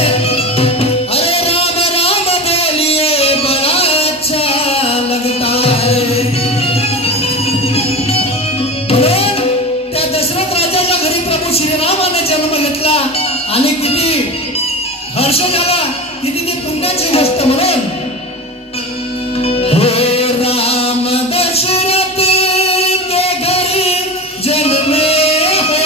अरे राम राम बोलिए बड़ा अच्छा लगता है. म्हणून त्या दशरथ राजाच्या घरी प्रभू श्रीरामाने जन्म घेतला आणि किती हर्ष झाला, किती ती पुण्याची गोष्ट. म्हणून हो राम दशरथ के घरी जन्मे हो,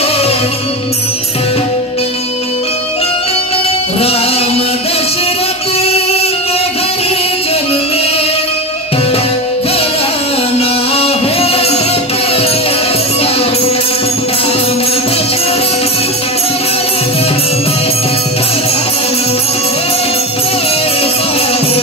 राम दशरथ के घरी जन्मे, घराना हो कैसा हो. राम दशरथ के घरी जन्मे, घराना हो कैसा हो.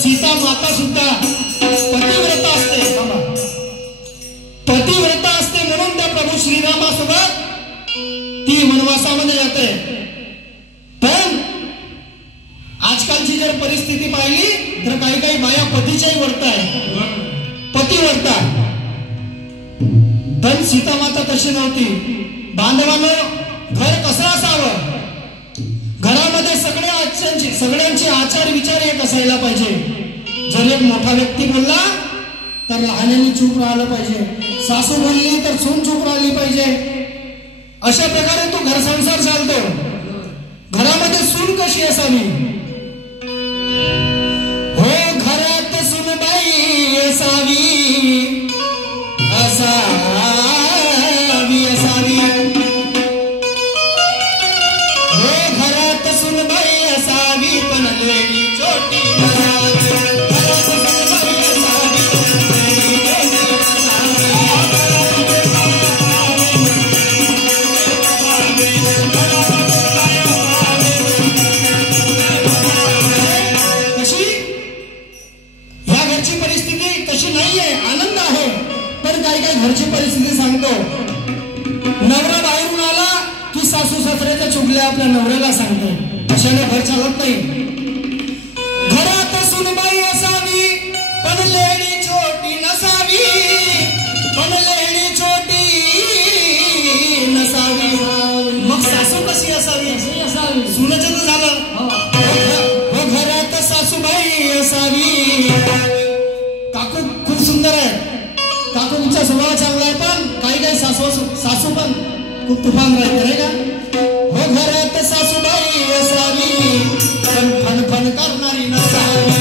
सीता माता सुद्धा पतिव्रता असते, पतिव्रता असते म्हणून त्या प्रभू श्रीरामासोबत ती वनवासामध्ये जाते. पण आजकालची जर परिस्थिती पाहिली तर काही काही बाया पतीच्याही वरताय, पतिव्रता. पण सीता माता तशी नव्हती. बांधवानं घर कसं असावं, घरामध्ये सगळ्यांचे आचार विचार एक असायला पाहिजे. जर एक मोठा व्यक्ती बोलला तर लहानांनी चूप राहिलं पाहिजे, सासू बोलली तर सून चूप राहिली पाहिजे. अशा प्रकारे तो घर संसार चालतो. घरामध्ये सून कशी असावी, हो घरात सूनबाई असावी, असावी असावी, हो घरात सूनबाई असावी पण लेडी छोटी नसावी. घरची परिस्थिती सांगतो. नवरा बाहेरून आला की सासू सासऱ्याच्या चुगल्या आपल्या नवऱ्याला सांगते. अशाने घर चालत नाही. घरात सुनबाई असावी पण लेडी छोटी नसावी, पण लेडी छोटी नसावी. मग सासू कशी असावी, सुनच तर झालं. हो घरात सासूबाई असावी. काकू खूप सुंदर आहे, काकूंचा स्वभाव चांगला आहे, पण काही सासू पण खूप तुफान राहते नाही का. हो घरात सासूबाई असावी पण फनफन करणारी नसावी.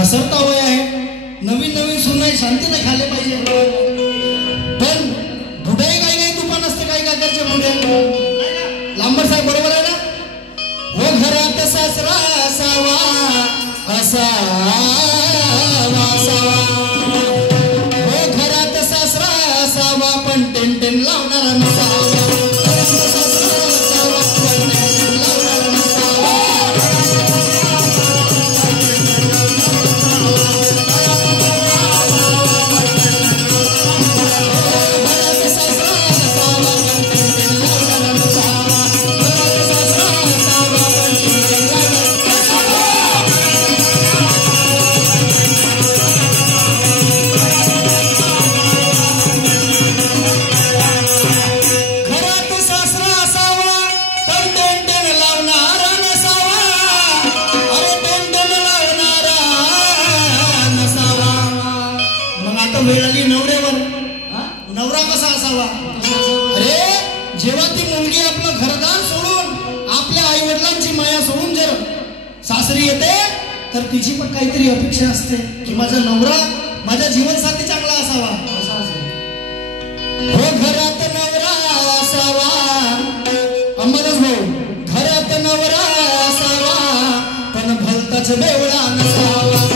घसरता वय आहे, नवीन नवीन सुनाई शांतीने खाले पाहिजे. पण बुढाई काही काही तुफान असते, काही काकाच्या बुढ्या. लांबर साहेब बरोबर आहे ना. हो घरात सासरा असावा, असावा असावा, हो घरात सासरा असावा पण टेन लावणारा नसावा. वेळ आली नवऱ्यावर. नवरा कसा असावा, अरे जेव्हा ती मुलगी आपलं घरदार सोडून आपल्या आई वडिलांची माया सोडून जर सासरी येते तर तिची पण काहीतरी अपेक्षा असते की माझा नवरा माझा जीवनसाथी चांगला असावा. हो घरात नवरा असावा, अंबादास भाऊ, घरात नवरा असावा पण भलताच बेवडा नसावा.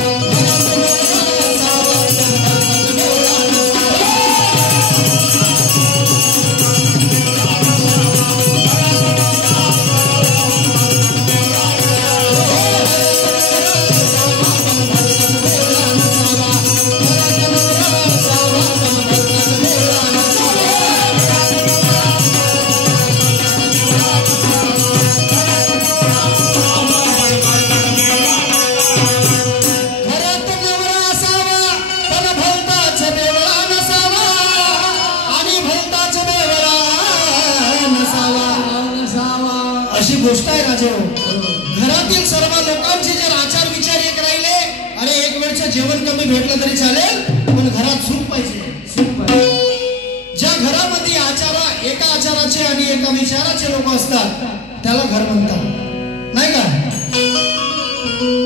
पाहिजे हो. घरातील सर्व लोकांचे जर आचार विचार एक राहिले, अरे एक वेळचं जेवण कमी भेटलं तरी चालेल, पण घरात सुख पाहिजे. ज्या घरामध्ये एका आचाराचे आणि एका विचाराचे लोक असतात त्याला घर म्हणतात.